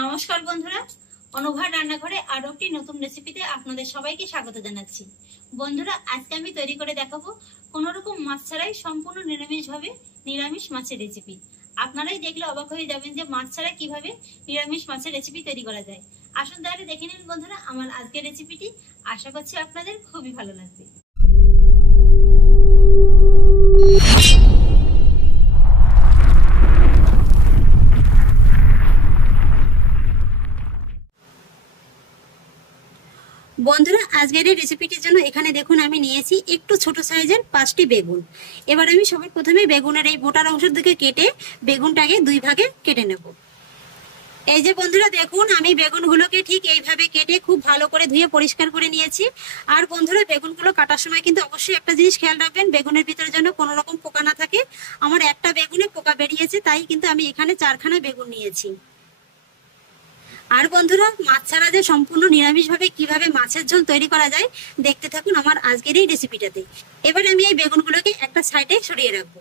নমস্কার বন্ধুরা, অনুভার রান্নাঘরে আরো একটি নতুন রেসিপিতে আপনাদের সবাইকে স্বাগত জানাচ্ছি। বন্ধুরা, আজকে আমি তৈরি করে দেখাবো কোনো রকম মাছ ছাড়াই সম্পূর্ণ নিরামিষ মাছের রেসিপি। আপনারাই দেখলে অবাক হয়ে যাবেন যে মাছ ছাড়া কিভাবে নিরামিষ মাছের রেসিপি তৈরি করা যায়। আসুন তাহলে দেখে নিন বন্ধুরা আমার আজকের রেসিপিটি। আশা করছি আপনাদের খুবই ভালো লাগবে। বন্ধুরা, আজকের এই রেসিপিটির জন্য এখানে দেখুন আমি নিয়েছি একটু ছোট সাইজের 5টি বেগুন। এবার আমি সবার প্রথমে বেগুনের এই বোটার অংশের দিকে কেটে বেগুনটাকে দুই ভাগে কেটে নেব। এই যে বন্ধুরা দেখুন, আমি বেগুনগুলোকে ঠিক এইভাবে কেটে খুব ভালো করে ধুয়ে পরিষ্কার করে নিয়েছি। আর বন্ধুরা, বেগুনগুলো কাটার সময় কিন্তু অবশ্যই একটা জিনিস খেয়াল রাখবেন, বেগুনের ভিতরে যেন কোনো রকম পোকা না থাকে। আমার একটা বেগুনে পোকা বেরিয়েছে, তাই কিন্তু আমি এখানে 4খানা বেগুন নিয়েছি। আর বন্ধুরা, মাছ ছাড়া যে সম্পূর্ণ নিরামিষভাবে কিভাবে মাছের ঝোল তৈরি করা যায় দেখতে থাকুন আমার আজকের এই রেসিপিটাতে। এবার আমি এই বেগুনগুলোকে একটা সাইডে সরিয়ে রাখবো।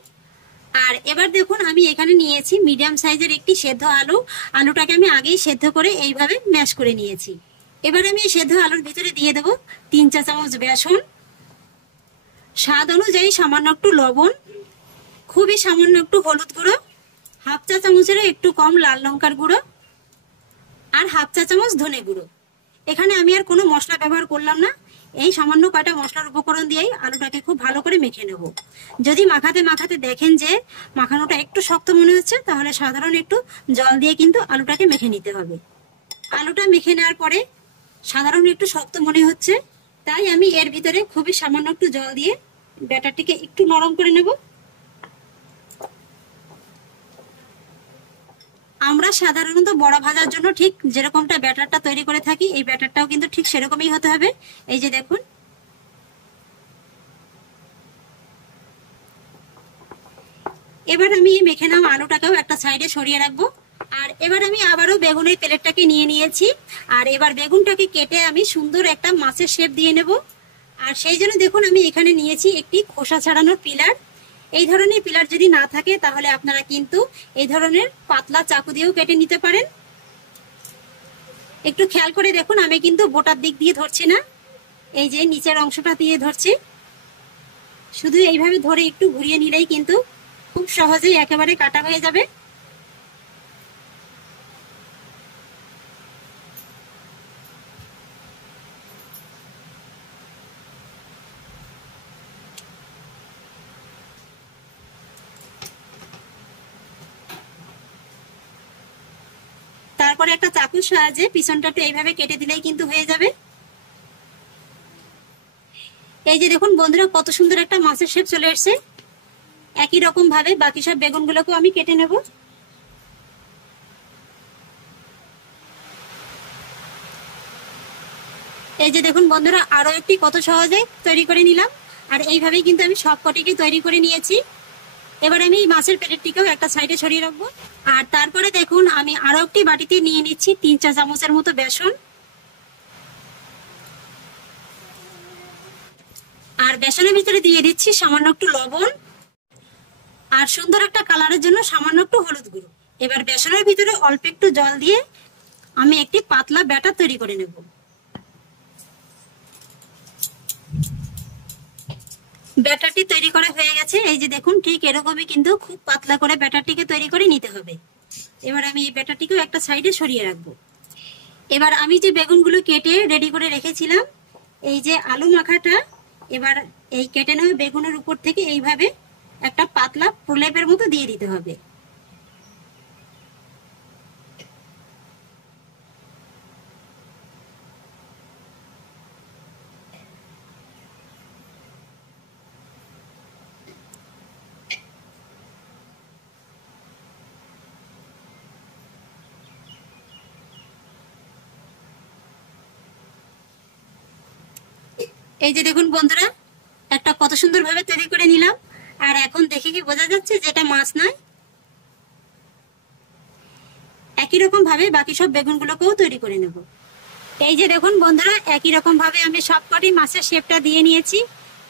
আর এবার দেখুন আমি এখানে নিয়েছি মিডিয়াম সাইজের একটি সেদ্ধ আলু। আলুটাকে আমি আগেই সেদ্ধ করে এইভাবে ম্যাশ করে নিয়েছি। এবার আমি এই সেদ্ধ আলুর ভিতরে দিয়ে দেবো 3 চা চামচ বেসন, স্বাদ অনুযায়ী সামান্য একটু লবণ, খুবই সামান্য একটু হলুদ গুঁড়ো, হাফ চা চামচেরও একটু কম লাল লঙ্কার গুঁড়ো, আর হাফ চা চামচ ধনে গুঁড়ো। এখানে আমি আর কোনো মশলা ব্যবহার করলাম না। এই সামান্য কয়টা মশলার উপকরণ দিয়েই আলুটাকে খুব ভালো করে মেখে নেব। যদি মাখাতে মাখাতে দেখেন যে মাখানোটা একটু শক্ত মনে হচ্ছে, তাহলে সাধারণ একটু জল দিয়ে কিন্তু আলুটাকে মেখে নিতে হবে। আলুটা মেখে নেওয়ার পরে সাধারণ একটু শক্ত মনে হচ্ছে, তাই আমি এর ভিতরে খুবই সামান্য একটু জল দিয়ে ব্যাটারটিকে একটু নরম করে নেব। আমরা সাধারণত বড়া ভাজার জন্য ঠিক যেরকমটা ব্যাটারটা তৈরি করে থাকি, এই ব্যাটারটাও কিন্তু ঠিক সেরকমই হতে হবে। এই যে দেখুন, এবার আমি মেখে নেওয়া আলুটাকেও একটা সাইডে সরিয়ে রাখবো। আর এবার আমি আবারও বেগুনের প্লেটটাকে নিয়ে নিয়েছি। আর এবার বেগুনটাকে কেটে আমি সুন্দর একটা মাছের শেপ দিয়ে নেব। আর সেই জন্য দেখুন আমি এখানে নিয়েছি একটি খোসা ছাড়ানোর পিলার। এই ধরনের পিলার যদি না থাকে তাহলে আপনারা কিন্তু এই ধরনের পাতলা চাকু দিয়েও কেটে নিতে পারেন। একটু খেয়াল করে দেখুন, আমি কিন্তু বোটার দিক দিয়ে ধরছি না, এই যে নিচের অংশটা দিয়ে ধরছি। শুধু এইভাবে ধরে একটু ঘুরিয়ে নিলেই কিন্তু খুব সহজেই একেবারে কাটা হয়ে যাবে। তারপরে একটা চাকুর সাহায্যে পিছনটা একটু এইভাবে কেটে দিলেই কিন্তু হয়ে যাবে। এই যে দেখুন বন্ধুরা, কত সুন্দর একটা মাছের শেপ চলে এসেছে। একই রকম ভাবে বাকি সব বেগুনগুলোকেও আমি কেটে নেব। এই যে দেখুন বন্ধুরা, আরো একটি কত সহজে তৈরি করে নিলাম। আর এইভাবেই কিন্তু আমি সব কটিকে তৈরি করে নিয়েছি। এবার আমি এই মাছের প্লেটটিকেও একটা সাইডে ছড়িয়ে রাখবো। আর তারপরে দেখুন আমি আরো একটি বাটিতে নিয়ে নিচ্ছি 3 চা চামচের মতো বেসন। আর বেসনের ভিতরে দিয়ে দিচ্ছি সামান্য একটু লবণ, আর সুন্দর একটা কালারের জন্য সামান্য একটু হলুদ গুঁড়ো। এবার বেসনের ভিতরে অল্প একটু জল দিয়ে আমি একটি পাতলা ব্যাটার তৈরি করে নেব। ব্যাটারটি তৈরি করা হয়ে গেছে। এই যে দেখুন, ঠিক এরকমই কিন্তু খুব পাতলা করে ব্যাটারটিকে তৈরি করে নিতে হবে। এবার আমি এই ব্যাটারটিকেও একটা সাইডে সরিয়ে রাখবো। এবার আমি যে বেগুনগুলো কেটে রেডি করে রেখেছিলাম, এই যে আলু মাখাটা, এবার এই কেটে নেওয়া বেগুনের উপর থেকে এইভাবে একটা পাতলা প্রলেপের মতো দিয়ে দিতে হবে। এই যে দেখুন বন্ধুরা, একটা কত সুন্দর ভাবে তৈরি করে নিলাম। আর এখন দেখে কি বোঝা যাচ্ছে যে এটা মাছ নয়। একই রকম ভাবে বাকি সব বেগুনগুলোকেও তৈরি করে নেব। এই যে দেখুন বন্ধুরা, একই রকম ভাবে আমি সবকটি মাছের শেপটা দিয়ে নিয়েছি।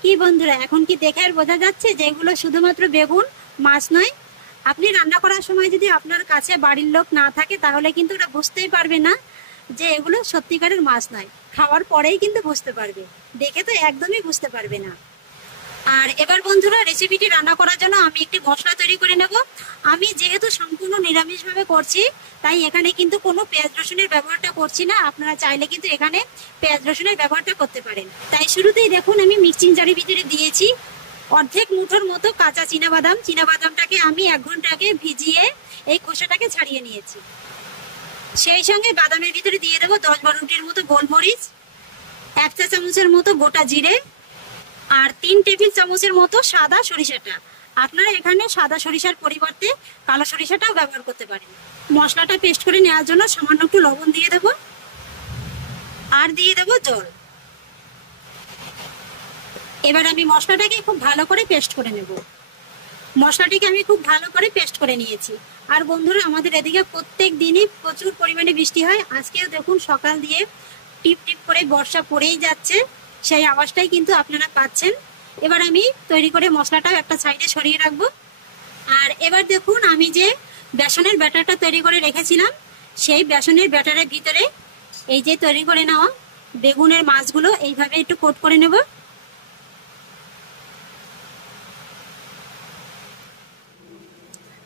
কি বন্ধুরা, এখন কি দেখে আর বোঝা যাচ্ছে যে এগুলো শুধুমাত্র বেগুন, মাছ নয়? আপনি রান্না করার সময় যদি আপনার কাছে বাড়ির লোক না থাকে তাহলে কিন্তু ওরা বুঝতেই পারবে না যে এগুলো সত্যিকারের মাছ নয়। খাওয়ার পরেই কিন্তু বুঝতে পারবে, দেখে তো একদমই বুঝতে পারবে না। আর এবার বন্ধুরা রেসিপিটি রান্না করার জন্য আমি একটি মশলা তৈরি করে নেব। আমি যেহেতু সম্পূর্ণ নিরামিষভাবে করছি তাই এখানে কিন্তু কোনো পেঁয়াজ রসুনের ব্যবহারটা করছি না। আপনারা চাইলে কিন্তু এখানে পেঁয়াজ রসুনের ব্যবহারটা করতে পারেন। তাই শুরুতেই দেখুন আমি মিক্সিং জারের ভিতরে দিয়েছি অর্ধেক মুঠোর মতো কাঁচা চীনাবাদাম। চীনাবাদামটাকে আমি 1 ঘন্টা আগে ভিজিয়ে এই খোসাটাকে ছাড়িয়ে নিয়েছি। সেই সঙ্গে বাদামের ভিতরে দিয়ে দেবো 10-12টির মতো গোলমরিচ, 1 চা চামচের মতো গোটা জিরে আর 3 টেবিল চামচের মতো সাদা সরিষাটা। আপনারা এখানে সাদা সরিষার পরিবর্তে কালো সরিষাটাও ব্যবহার করতে পারেন। মশলাটা পেস্ট করে নেওয়ার জন্য সামান্য একটু লবণ দিয়ে দেব আর দিয়ে দেব জল। এবার আমি মশলাটাকে খুব ভালো করে পেস্ট করে নেব। মশলাটিকে আমি খুব ভালো করে পেস্ট করে নিয়েছি। আর বন্ধুরা আমাদের এদিকে প্রত্যেক দিনই প্রচুর পরিমাণে বৃষ্টি হয়। আজকেও দেখুন সকাল দিয়ে টিপ টিপ করে বর্ষা পড়েই যাচ্ছে, সেই আওয়াজটাই কিন্তু আপনারা পাচ্ছেন। এবার আমি তৈরি করে মশলাটাও একটা সাইডে সরিয়ে রাখবো। আর এবার দেখুন আমি যে বেসনের ব্যাটারটা তৈরি করে রেখেছিলাম সেই বেসনের ব্যাটারের ভিতরে এই যে তৈরি করে নেওয়া বেগুনের মাছগুলো এইভাবে একটু কোট করে নেব।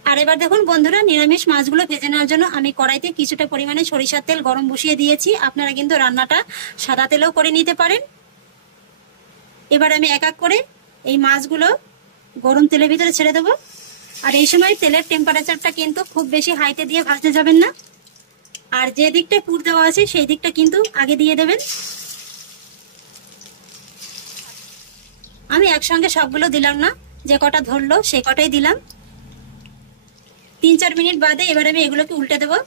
আর এবার দেখুন বন্ধুরা নিরামিষ মাছগুলো ভেজে নেওয়ার জন্য আমি কড়াইতে কিছুটা পরিমাণে সরিষার তেল গরম বসিয়ে দিয়েছি। আপনারা কিন্তু রান্নাটা সাদা তেলেও করে নিতে পারেন। এবার আমি এক এক করে এই মাছগুলো গরম তেলের ভিতরে ছেড়ে দেবো। আর এই সময় তেলের টেম্পারেচারটা কিন্তু খুব বেশি হাইতে দিয়ে ভাজতে যাবেন না। আর যে দিকটা পুর দেওয়া আছে সেই দিকটা কিন্তু আগে দিয়ে দেবেন। আমি একসঙ্গে সবগুলো দিলাম না, যে কটা ধরলো সেই কটাই দিলাম। 3-4 মিনিট বাদে এবার আমি এগুলোকে উল্টে দেবো।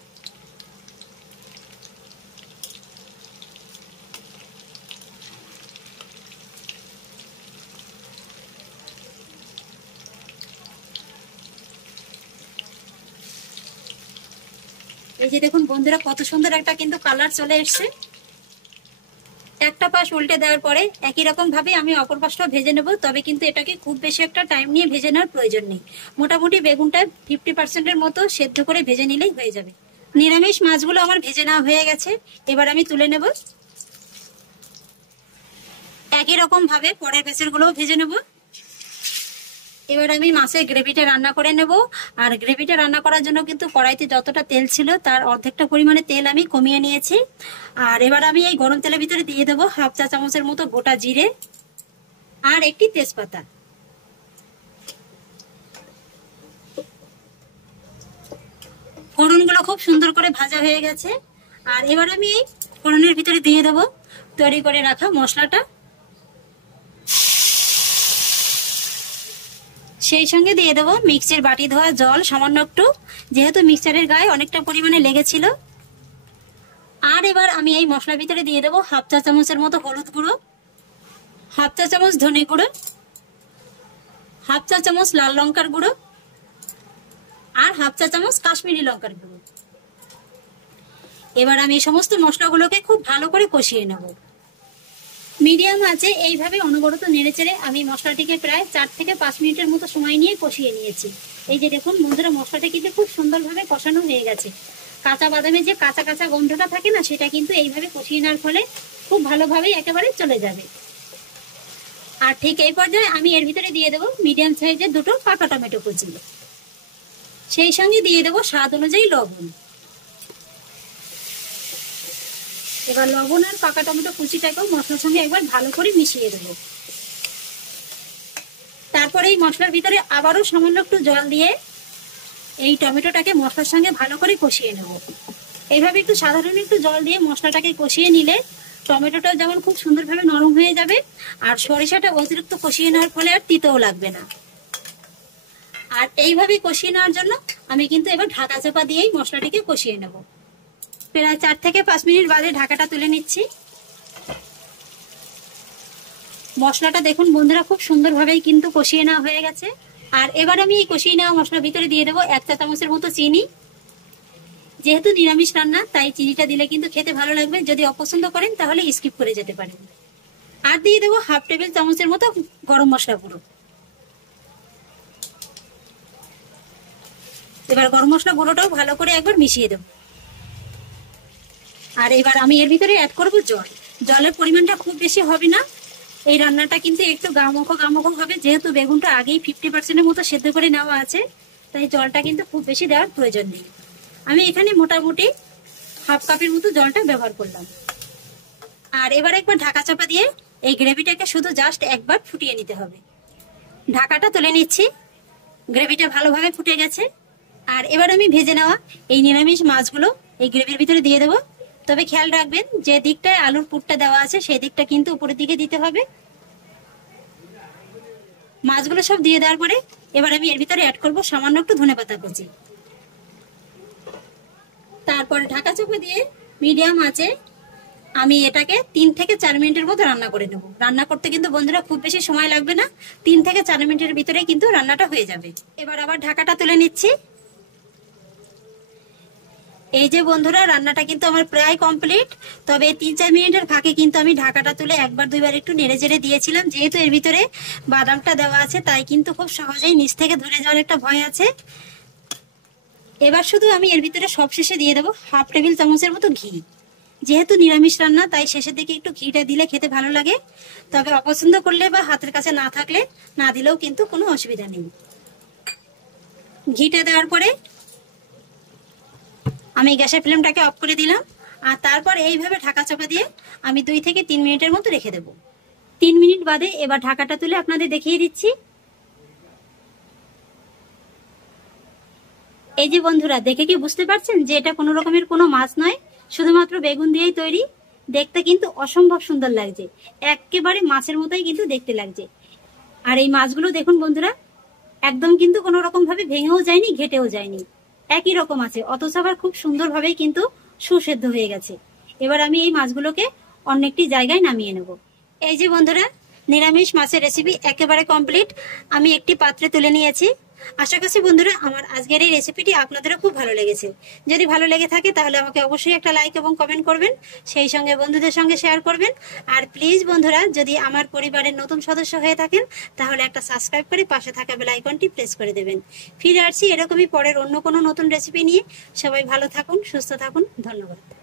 এই যে দেখুন বন্ধুরা কত সুন্দর একটা কিন্তু কালার চলে এসছে। একটা পাশ উল্টে দেওয়ার পরে একই রকম ভাবে আমি অপর পাশটা ভেজে নেব। তবে কিন্তু এটাকে খুব বেশি একটা টাইম নিয়ে ভেজে নেওয়ার প্রয়োজন নেই। মোটামুটি বেগুনটা 50% মতো সেদ্ধ করে ভেজে নিলেই হয়ে যাবে। নিরামিষ মাছগুলো আমার ভেজে নেওয়া হয়ে গেছে। এবার আমি তুলে নেব। একই রকম ভাবে পরের বেসেরগুলোও ভেজে নেব। এবার আমি মাছের গ্রেভিটা রান্না করে নেব। আর গ্রেভিটা রান্না করার জন্য কিন্তু কড়াইতে যতটা তেল ছিল তার অর্ধেকটা পরিমাণে তেল আমি কমিয়ে নিয়েছি। আর এবার আমি এই গরম তেলের ভিতরে দিয়ে দেবো 1/2 চা চামচের মতো গোটা জিরে আর একটি তেজপাতা। ফোড়নগুলো খুব সুন্দর করে ভাজা হয়ে গেছে। আর এবার আমি এই ফোড়নের ভিতরে দিয়ে দেবো তৈরি করে রাখা মশলাটা। সেই সঙ্গে দিয়ে দেবো মিক্সির বাটি ধোয়া জল সামান্য একটু, যেহেতু মিক্সচারের গায়ে অনেকটা পরিমাণে লেগেছিল। আর এবার আমি এই মশলার ভিতরে দিয়ে দেবো 1/2 চা চামচের মতো হলুদ গুঁড়ো, 1/2 চা চামচ ধনে গুঁড়ো, 1/2 চা চামচ লাল লঙ্কার গুঁড়ো আর 1/2 চা চামচ কাশ্মীরি লঙ্কার গুঁড়ো। এবার আমি এই সমস্ত মশলাগুলোকে খুব ভালো করে কষিয়ে নেব। মিডিয়াম আঁচে এইভাবে অনবরত নেড়েচেড়ে আমি মশলাটিকে প্রায় 4 থেকে 5 মিনিটের মতো সময় নিয়ে কষিয়ে নিয়েছি। এই যে দেখুন বন্ধুরা মশলাটা কিন্তু খুব সুন্দরভাবে কষানো হয়ে গেছে। কাঁচা বাদামে যে কাঁচা কাঁচা গন্ধটা থাকে না, সেটা কিন্তু এইভাবে কষিয়ে নেওয়ার ফলে খুব ভালোভাবেই একেবারে চলে যাবে। আর ঠিক এই পর্যায়ে আমি এর ভিতরে দিয়ে দেবো মিডিয়াম সাইজের 2টো পাকা টমেটো কুচি। সেই সঙ্গে দিয়ে দেবো স্বাদ অনুযায়ী লবণ। এবার লবণ আর পাকা টমেটো কুচিটাকেও মশলার সঙ্গে একবার ভালো করে মিশিয়ে দেবো। তারপরে এই মশলার ভিতরে আবারও সামান্য একটু জল দিয়ে এই টমেটোটাকে মশলার সঙ্গে ভালো করে কষিয়ে নেব। এইভাবে একটু সাধারণ একটু জল দিয়ে মশলাটাকে কষিয়ে নিলে টমেটোটা যেমন খুব সুন্দরভাবে নরম হয়ে যাবে আর সরিষাটা অতিরিক্ত কষিয়ে নেওয়ার ফলে আর তিতেও লাগবে না। আর এইভাবে কষিয়ে নেওয়ার জন্য আমি কিন্তু এবার ঢাকা চাপা দিয়েই মশলাটিকে কষিয়ে নেব। প্রায় 4 থেকে 5 মিনিট বাদে ঢাকাটা তুলে নিচ্ছি। মশলাটা দেখুন বন্ধুরা খুব সুন্দরভাবেই কিন্তু কষিয়ে নেওয়া হয়ে গেছে। আর এবার আমি এই কষিয়ে নেওয়া মশলার ভিতরে দিয়ে দেবো 1 চা চামচের মতো চিনি। যেহেতু নিরামিষ রান্না তাই চিনিটা দিলে কিন্তু খেতে ভালো লাগবে। যদি অপছন্দ করেন তাহলে স্কিপ করে যেতে পারেন। আর দিয়ে দেবো 1/2 টেবিল চামচের মতো গরম মশলা গুঁড়ো। এবার গরম মশলা গুঁড়োটাও ভালো করে একবার মিশিয়ে দেবো। আর এবার আমি এর ভিতরে অ্যাড করব জল। জলের পরিমাণটা খুব বেশি হবে না, এই রান্নাটা কিন্তু একটু গামাখো গামাখো হবে, যেহেতু বেগুনটা আগেই 50% মতো সেদ্ধ করে নেওয়া আছে, তাই জলটা কিন্তু খুব বেশি দেওয়ার প্রয়োজন নেই। আমি এখানে মোটামুটি হাফ কাপের মতো জলটা ব্যবহার করলাম। আর এবার একবার ঢাকা চাপা দিয়ে এই গ্রেভিটাকে শুধু জাস্ট একবার ফুটিয়ে নিতে হবে। ঢাকাটা তুলে নিচ্ছি, গ্রেভিটা ভালোভাবে ফুটে গেছে। আর এবার আমি ভেজে নেওয়া এই নিরামিষ মাছগুলো এই গ্রেভির ভিতরে দিয়ে দেবো। তবে খেয়াল রাখবেন যে দিকটায় আলুর পুরটা দেওয়া আছে সেই দিকটা কিন্তু উপরের দিকে দিতে হবে। মাছগুলো সব দিয়ে দেওয়ার পরে এবার আমি এর ভিতরে অ্যাড করবো সামান্য একটু ধনেপাতা কুচি। তারপরে ঢাকা চাপা দিয়ে মিডিয়াম আঁচে আমি এটাকে 3 থেকে 4 মিনিটের মতো রান্না করে নেব। রান্না করতে কিন্তু বন্ধুরা খুব বেশি সময় লাগবে না, 3 থেকে 4 মিনিটের ভিতরে কিন্তু রান্নাটা হয়ে যাবে। এবার আবার ঢাকাটা তুলে নিচ্ছি। এই যে বন্ধুরা রান্নাটা কিন্তু আমার প্রায় কমপ্লিট। তবে 3-4 মিনিটের ফাঁকে কিন্তু আমি ঢাকাটা তুলে একবার দুইবার একটু নেড়ে চেড়ে দিয়েছিলাম, যেহেতু এর ভিতরে বাদামটা দেওয়া আছে তাই কিন্তু খুব সহজেই নিচ থেকে ধরে যাওয়ার একটা ভয় আছে। এবার শুধু আমি এর ভিতরে সবশেষে দিয়ে দেবো হাফ টেবিল চামচের মতো ঘি। যেহেতু নিরামিষ রান্না তাই শেষের দিকে একটু ঘিটা দিলে খেতে ভালো লাগে, তবে অপছন্দ করলে বা হাতের কাছে না থাকলে না দিলেও কিন্তু কোনো অসুবিধা নেই। ঘিটা দেওয়ার পরে আমি গ্যাসের ফ্লেমটাকে অফ করে দিলাম। আর তারপর এইভাবে ঢাকা চাপা দিয়ে আমি 2 থেকে 3 মিনিটের মতো রেখে দেব। 3 মিনিট বাদে এবার ঢাকাটা তুলে আপনাদের দেখিয়ে দিচ্ছি। এই যে বন্ধুরা দেখে কি বুঝতে পারছেন যে এটা কোনো রকমের কোনো মাছ নয়, শুধুমাত্র বেগুন দিয়েই তৈরি। দেখতে কিন্তু অসম্ভব সুন্দর লাগছে, একেবারে মাছের মতোই কিন্তু দেখতে লাগছে। আর এই মাছগুলো দেখুন বন্ধুরা একদম কিন্তু কোনো রকম ভাবে ভেঙেও যায়নি, ঘেটেও যায়নি, একই রকম আছে, অথচ আবার খুব সুন্দরভাবেই কিন্তু সুসেদ্ধ হয়ে গেছে। এবার আমি এই মাছগুলোকে অন্য একটি জায়গায় নামিয়ে নেব। এই যে বন্ধুরা নিরামিষ মাছের রেসিপি একেবারে কমপ্লিট, আমি একটি পাত্রে তুলে নিয়েছি। আশা করছি বন্ধুরা আমার আজকের এই রেসিপিটি আপনাদেরও খুব ভালো লেগেছে। যদি ভালো লেগে থাকে তাহলে আমাকে অবশ্যই একটা লাইক এবং কমেন্ট করবেন, সেই সঙ্গে বন্ধুদের সঙ্গে শেয়ার করবেন। আর প্লিজ বন্ধুরা যদি আমার পরিবারের নতুন সদস্য হয়ে থাকেন তাহলে একটা সাবস্ক্রাইব করে পাশে থাকা বেল আইকনটি প্রেস করে দেবেন। ফিরে আসছি এরকমই পরের অন্য কোনো নতুন রেসিপি নিয়ে। সবাই ভালো থাকুন, সুস্থ থাকুন, ধন্যবাদ।